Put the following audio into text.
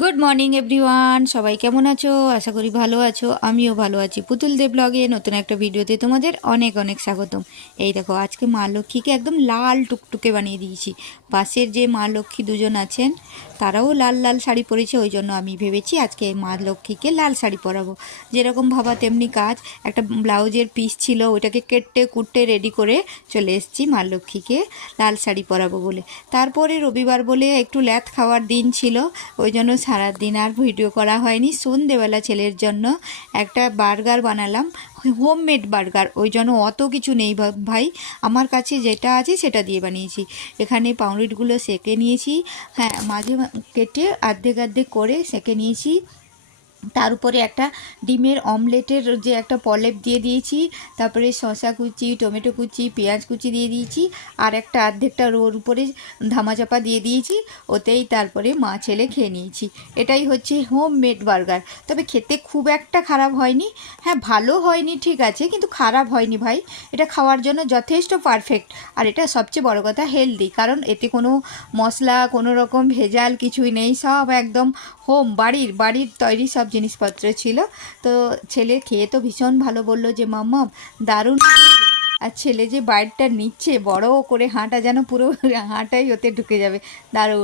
Good morning everyone, সবাই কেমন আছো? আশা করি ভালো আছো। আমিও ভালো আছি। পুতুল দেব ব্লগে নতুন একটা ভিডিওতে তোমাদের অনেক অনেক স্বাগতম। এই দেখো, আজকে মা লক্ষ্মীকে একদম লাল টুকটুকে বানিয়ে দিয়েছি। পাশের যে মা লক্ষ্মী দুজন আছেন তারাও লাল লাল শাড়ি পরেছে, ওই জন্য আমি ভেবেছি আজকে মা লক্ষ্মীকে লাল শাড়ি পরাবো। যেরকম ভাবা তেমনি কাজ। একটা ব্লাউজের পিস ছিল, ওটাকে কেটে কুটে রেডি করে চলে এসেছি মা লক্ষ্মীকে লাল শাড়ি পরাবো বলে। তারপরে রবিবার বলে একটু ল্যাথ খাওয়ার দিন ছিল, ওই জন্য সারাদিন আর ভিডিও করা হয়নি। সন্ধ্যেবেলা ছেলের জন্য একটা বার্গার বানালাম, হোমমেড বার্গার, ওই জন্য অত কিছু নেই ভাই, আমার কাছে যেটা আছে সেটা দিয়ে বানিয়েছি। এখানে পাউরুটিগুলো সেঁকে নিয়েছি, হ্যাঁ মাঝে কেটে অর্ধেক অর্ধেক করে সেঁকে নিয়েছি। তার উপরে একটা ডিমের অমলেটের যে একটা প্রলেপ দিয়ে দিয়েছি, তারপরে শসা কুচি, টমেটো কুচি, পেঁয়াজ কুচি দিয়ে দিয়েছি, আর একটা অর্ধেকটা ওর উপরে ধামাচাপা দিয়ে দিয়েছি, ওতেই তারপরে মা ছেলে খেয়ে নিয়েছি। এটাই হচ্ছে হোমমেড বার্গার। তবে খেতে খুব একটা খারাপ হয়নি, হ্যাঁ ভালো হয়নি ঠিক আছে, কিন্তু খারাপ হয়নি ভাই। এটা খাওয়ার জন্য যথেষ্ট পারফেক্ট। আর এটা সবচেয়ে বড় কথা হেলদি, কারণ এতে কোনো মশলা, কোনো রকম ভেজাল কিছুই নেই, সব একদম হোম, বাড়ির বাড়ির তৈরি সব জিনিসপত্র ছিল। তো ছেলে খেয়ে তো ভীষণ ভালো, বললো যে মাম্মা দারুণ। আর ছেলে যে বাইটটা নিচ্ছে বড় করে, হাঁটা যেন পুরো হাঁটাই ওতে ঢুকে যাবে, দারুণ।